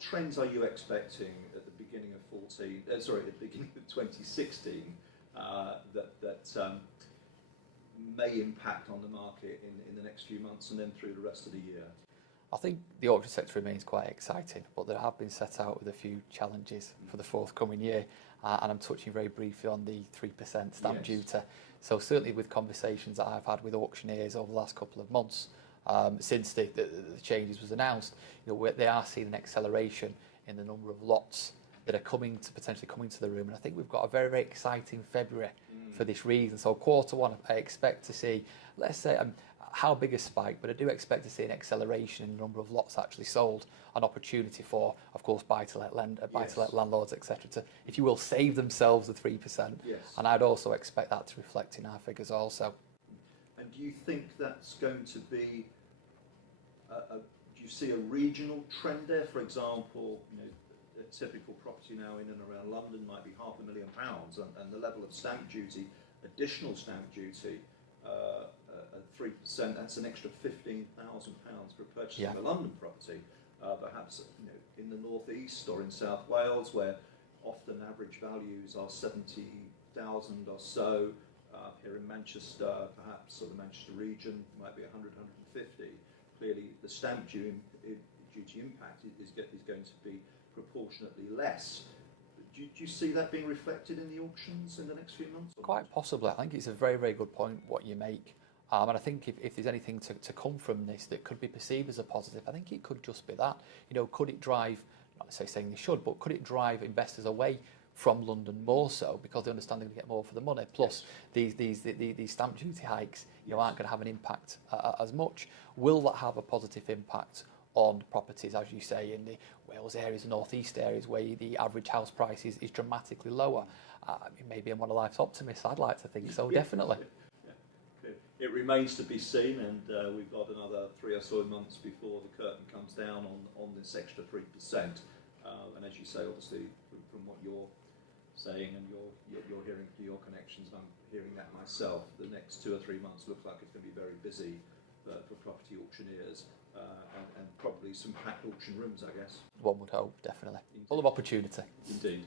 what trends are you expecting at the beginning of at the beginning of 2016 that may impact on the market in the next few months and then through the rest of the year? I think the auction sector remains quite exciting, but there have been set out with a few challenges for the forthcoming year, and I'm touching very briefly on the 3% stamp duty. So certainly with conversations that I've had with auctioneers over the last couple of months, since the changes was announced, they are seeing an acceleration in the number of lots that are potentially coming to the room, and I think we've got a very, very exciting February for this reason. So Q1, I expect to see, let's say, how big a spike, but I do expect to see an acceleration in the number of lots actually sold, an opportunity for, of course, buy-to-let landlords, etc., to, if you will, save themselves the 3%. Yes. And I'd also expect that to reflect in our figures also. And do you think that's going to be, do you see a regional trend there? For example, a typical property now in and around London might be £500,000, and the level of stamp duty, additional stamp duty, at 3%, that's an extra £15,000 for purchasing a London property. Perhaps in the northeast or in South Wales, where often average values are 70,000 or so. Here in Manchester, perhaps, or the Manchester region, might be 100, 150. Clearly, the stamp duty impact is going to be proportionately less. Do you see that being reflected in the auctions in the next few months? Quite possibly. I think it's a very, very good point what you make. And I think if there's anything to come from this that could be perceived as a positive, I think it could just be that. Could it drive, not necessarily saying they should, but could it drive investors away from London more so, because they understand they're going to get more for the money? Plus, these stamp duty hikes aren't going to have an impact as much. Will that have a positive impact on properties, as you say, in the Wales areas, North East areas, where the average house price is dramatically lower? Maybe I'm one of life's optimists. I'd like to think so, definitely. It remains to be seen, and we've got another 3 or so months before the curtain comes down on this extra 3%. And as you say, obviously, from what you're saying and you're hearing through your connections, and I'm hearing that myself, the next 2 or 3 months looks like it's going to be very busy for property auctioneers, and probably some packed auction rooms, I guess. One would hope, definitely. Indeed. Full of opportunity. Indeed.